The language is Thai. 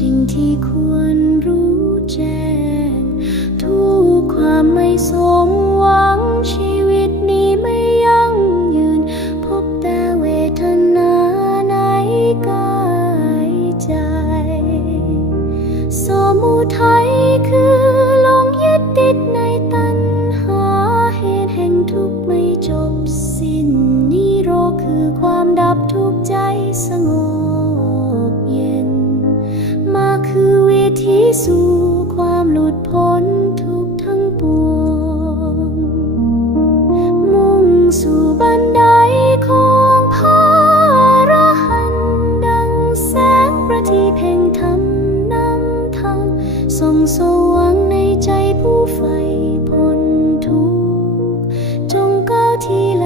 สิ่งที่ควรรู้แจ้ง ทุกความไม่สมหวังชีวิตนี้ไม่ยั่งยืน พบแต่เวทนาในกายใจ สมุทัยคือลงยึดติดในตัณหาเหตุแห่งทุกข์ไม่จบสิ้นนิโรธคือความดับทุกข์ สู่ความหลุดพ้นทุกทั้งปวง มุ่งสู่บันไดของพระรหันดังแสงประทีเพ่งธรรมนำทางส่องสว่างในใจผู้ใฝ่พ้นทุกจงก้าวทีละ